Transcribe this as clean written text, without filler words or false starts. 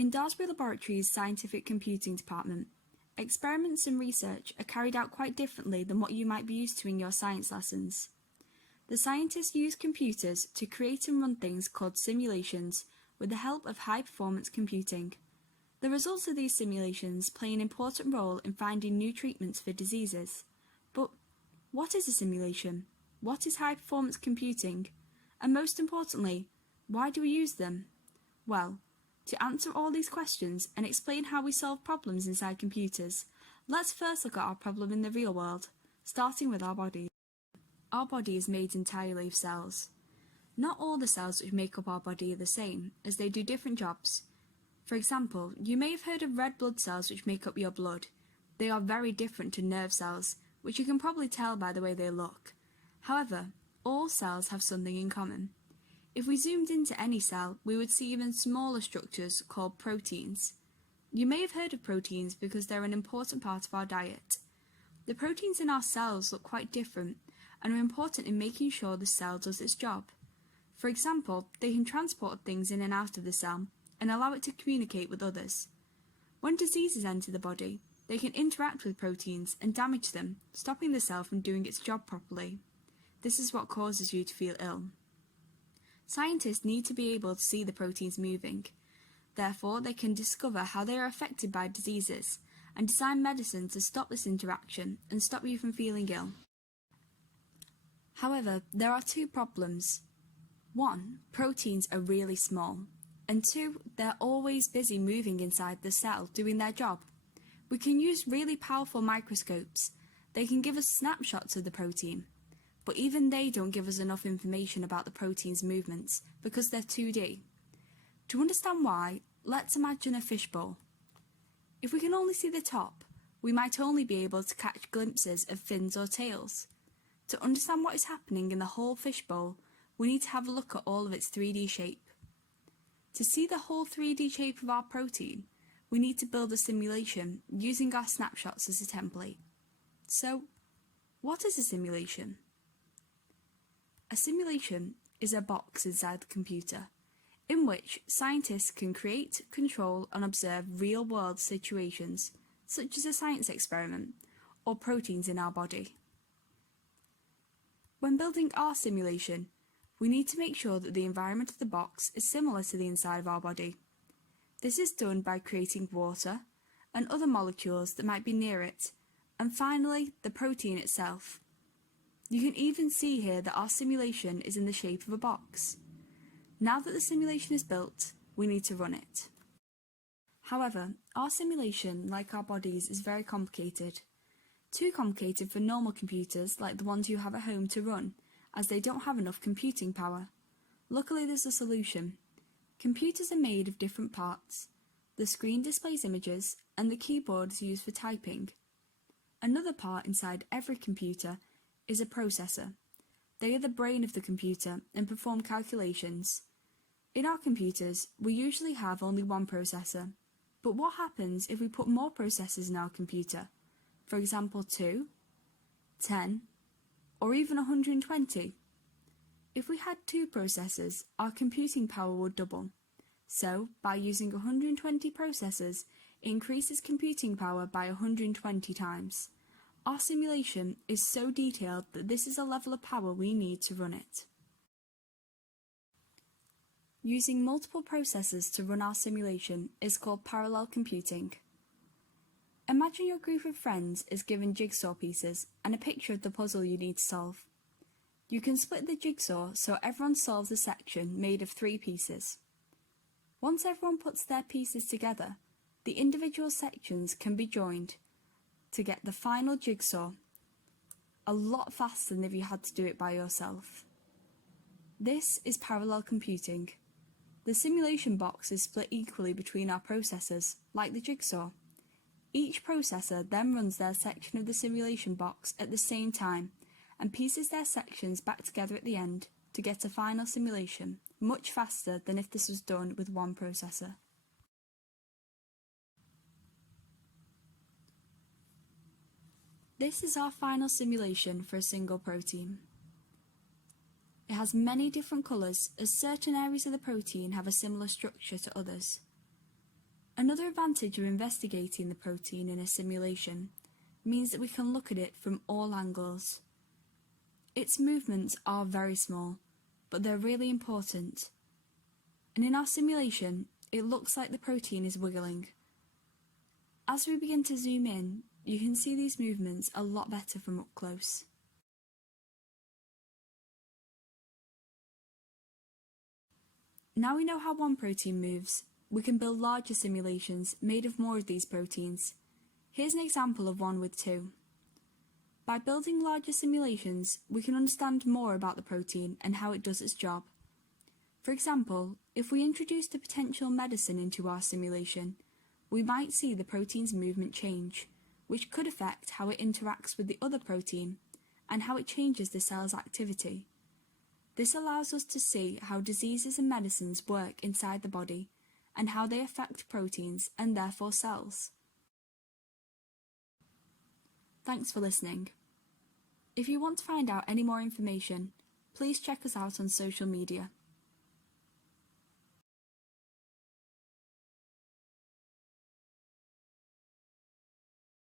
In Daresbury Laboratories' Scientific Computing Department, experiments and research are carried out quite differently than what you might be used to in your science lessons. The scientists use computers to create and run things called simulations with the help of high-performance computing. The results of these simulations play an important role in finding new treatments for diseases. But what is a simulation? What is high-performance computing? And most importantly, why do we use them? Well, to answer all these questions and explain how we solve problems inside computers, let's first look at our problem in the real world, starting with our body. Our body is made entirely of cells. Not all the cells which make up our body are the same, as they do different jobs. For example, you may have heard of red blood cells which make up your blood. They are very different to nerve cells, which you can probably tell by the way they look. However, all cells have something in common. If we zoomed into any cell, we would see even smaller structures called proteins. You may have heard of proteins because they're an important part of our diet. The proteins in our cells look quite different and are important in making sure the cell does its job. For example, they can transport things in and out of the cell and allow it to communicate with others. When diseases enter the body, they can interact with proteins and damage them, stopping the cell from doing its job properly. This is what causes you to feel ill. Scientists need to be able to see the proteins moving. Therefore, they can discover how they are affected by diseases and design medicine to stop this interaction and stop you from feeling ill. However, there are two problems. 1. Proteins are really small. And 2. They're always busy moving inside the cell, doing their job. We can use really powerful microscopes. They can give us snapshots of the protein. But even they don't give us enough information about the protein's movements because they're 2D. To understand why, let's imagine a fishbowl. If we can only see the top, we might only be able to catch glimpses of fins or tails. To understand what is happening in the whole fishbowl, we need to have a look at all of its 3D shape. To see the whole 3D shape of our protein, we need to build a simulation using our snapshots as a template. So, what is a simulation? A simulation is a box inside the computer, in which scientists can create, control and observe real-world situations, such as a science experiment, or proteins in our body. When building our simulation, we need to make sure that the environment of the box is similar to the inside of our body. This is done by creating water and other molecules that might be near it, and finally, the protein itself. You can even see here that our simulation is in the shape of a box. Now that the simulation is built, we need to run it. However, our simulation, like our bodies, is very complicated. Too complicated for normal computers like the ones you have at home to run, as they don't have enough computing power. Luckily, there's a solution. Computers are made of different parts. The screen displays images, and the keyboard is used for typing. Another part inside every computer is a processor. They are the brain of the computer and perform calculations. In our computers, we usually have only one processor. But what happens if we put more processors in our computer? For example, 2, 10, or even 120. If we had 2 processors, our computing power would double. So, by using 120 processors, it increases computing power by 120 times. Our simulation is so detailed that this is a level of power we need to run it. Using multiple processors to run our simulation is called parallel computing. Imagine your group of friends is given jigsaw pieces and a picture of the puzzle you need to solve. You can split the jigsaw so everyone solves a section made of 3 pieces. Once everyone puts their pieces together, the individual sections can be joined to get the final jigsaw a lot faster than if you had to do it by yourself. This is parallel computing. The simulation box is split equally between our processors, like the jigsaw. Each processor then runs their section of the simulation box at the same time and pieces their sections back together at the end to get a final simulation, much faster than if this was done with one processor. This is our final simulation for a single protein. It has many different colours as certain areas of the protein have a similar structure to others. Another advantage of investigating the protein in a simulation means that we can look at it from all angles. Its movements are very small, but they're really important. And in our simulation, it looks like the protein is wiggling. As we begin to zoom in, you can see these movements a lot better from up close. Now we know how one protein moves, we can build larger simulations made of more of these proteins. Here's an example of one with two. By building larger simulations, we can understand more about the protein and how it does its job. For example, if we introduced a potential medicine into our simulation, we might see the protein's movement change, which could affect how it interacts with the other protein and how it changes the cell's activity. This allows us to see how diseases and medicines work inside the body and how they affect proteins and therefore cells. Thanks for listening. If you want to find out any more information, please check us out on social media.